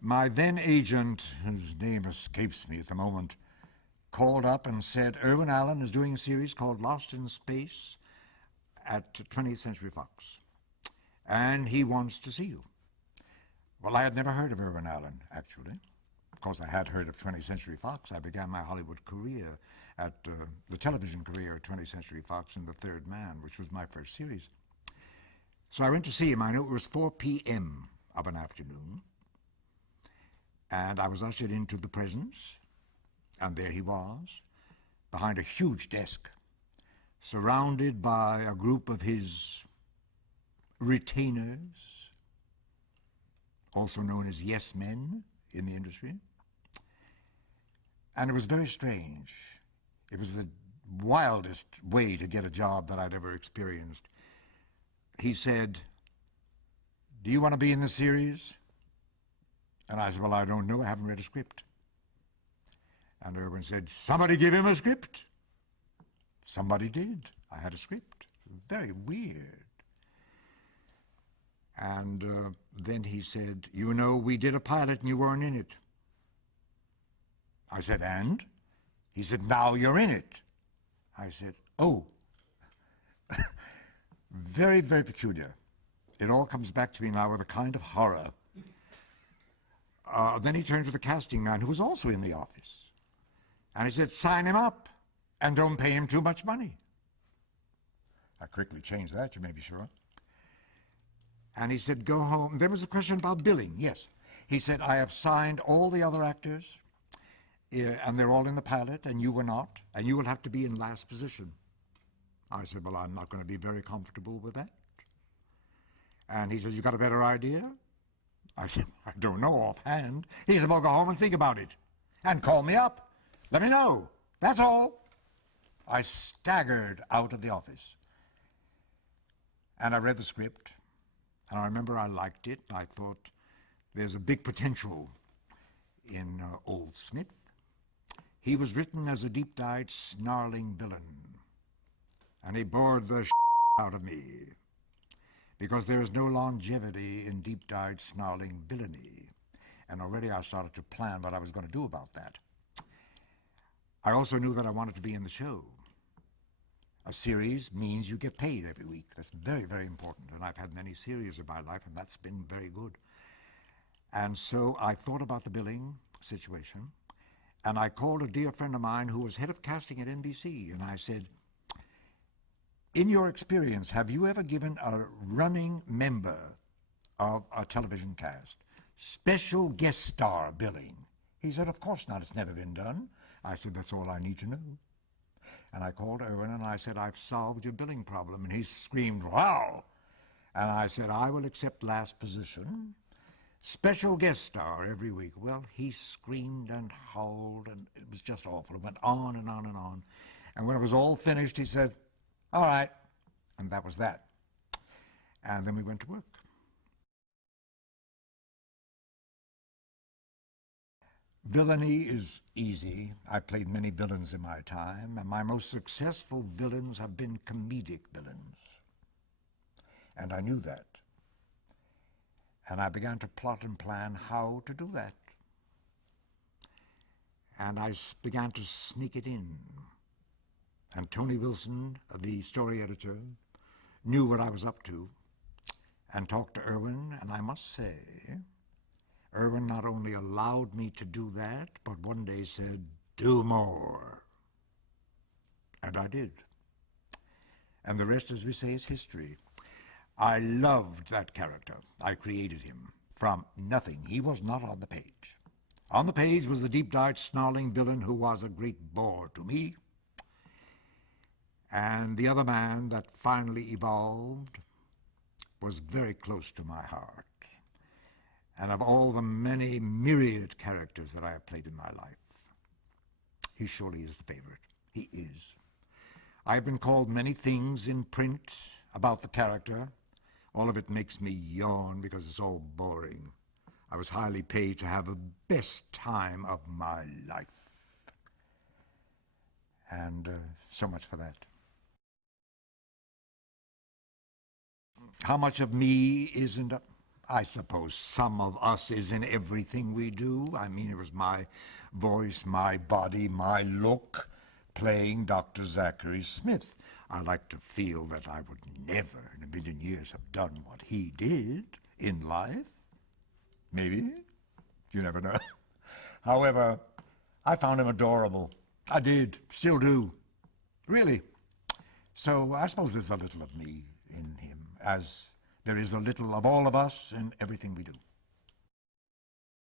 My then agent, whose name escapes me at the moment, called up and said, Irwin Allen is doing a series called Lost in Space at 20th Century Fox, and he wants to see you. Well, I had never heard of Irwin Allen, actually. Of course, I had heard of 20th Century Fox. I began my Hollywood career at the television career at 20th Century Fox in The Third Man, which was my first series. So I went to see him. I knew it was 4 p.m. of an afternoon, and I was ushered into the presence, and there he was, behind a huge desk, surrounded by a group of his retainers, also known as yes men in the industry. And it was very strange. It was the wildest way to get a job that I'd ever experienced. He said, "Do you want to be in the series?" And I said, "Well, I don't know. I haven't read a script." And Irwin said, "Somebody give him a script." Somebody did. I had a script. Very weird. And then he said, "You know, we did a pilot and you weren't in it." I said, "And?" He said, "Now you're in it." I said, "Oh." Very, very peculiar. It all comes back to me now with a kind of horror. Then he turned to the casting man, who was also in the office. And he said, "Sign him up and don't pay him too much money." I quickly changed that, you may be sure. And he said, "Go home." There was a question about billing, yes. He said, "I have signed all the other actors, and they're all in the pilot, and you were not, and you will have to be in last position." I said, "Well, I'm not going to be very comfortable with that." And he said, "You got a better idea?" I said, "I don't know offhand." He said, "Well, go home and think about it, and call me up. Let me know. That's all." I staggered out of the office, and I read the script, and I remember I liked it. I thought, there's a big potential in Old Smith. He was written as a deep-dyed, snarling villain, and he bored the out of me, because there is no longevity in deep-dyed, snarling villainy. And already I started to plan what I was going to do about that. I also knew that I wanted to be in the show. A series means you get paid every week. That's very, very important. And I've had many series in my life, and that's been very good. And so I thought about the billing situation, and I called a dear friend of mine who was head of casting at NBC, and I said, "In your experience, have you ever given a running member of a television cast special guest star billing?" He said, "Of course not. It's never been done." I said, "That's all I need to know." And I called Irwin and I said, "I've solved your billing problem." And he screamed, "Wow!" And I said, "I will accept last position. Special guest star every week." Well, he screamed and howled, and it was just awful. It went on and on and on. And when it was all finished, he said, "All right." And that was that. And then we went to work. Villainy is easy. I've played many villains in my time, and my most successful villains have been comedic villains. And I knew that. And I began to plot and plan how to do that. And I began to sneak it in. And Tony Wilson, the story editor, knew what I was up to and talked to Irwin, and I must say, Irwin not only allowed me to do that, but one day said, "Do more." And I did. And the rest, as we say, is history. I loved that character. I created him from nothing. He was not on the page. On the page was the deep-dyed, snarling villain who was a great bore to me. And the other man that finally evolved was very close to my heart. And of all the many myriad characters that I have played in my life, he surely is the favorite. He is. I've been called many things in print about the character. All of it makes me yawn because it's all boring. I was highly paid to have the best time of my life. And so much for that. How much of me isn't I suppose some of us is in everything we do. I mean, it was my voice, my body, my look, playing Dr. Zachary Smith. I like to feel that I would never in a million years have done what he did in life. Maybe. You never know. However, I found him adorable. I did. Still do. Really. So I suppose there's a little of me in him, as there is a little of all of us in everything we do.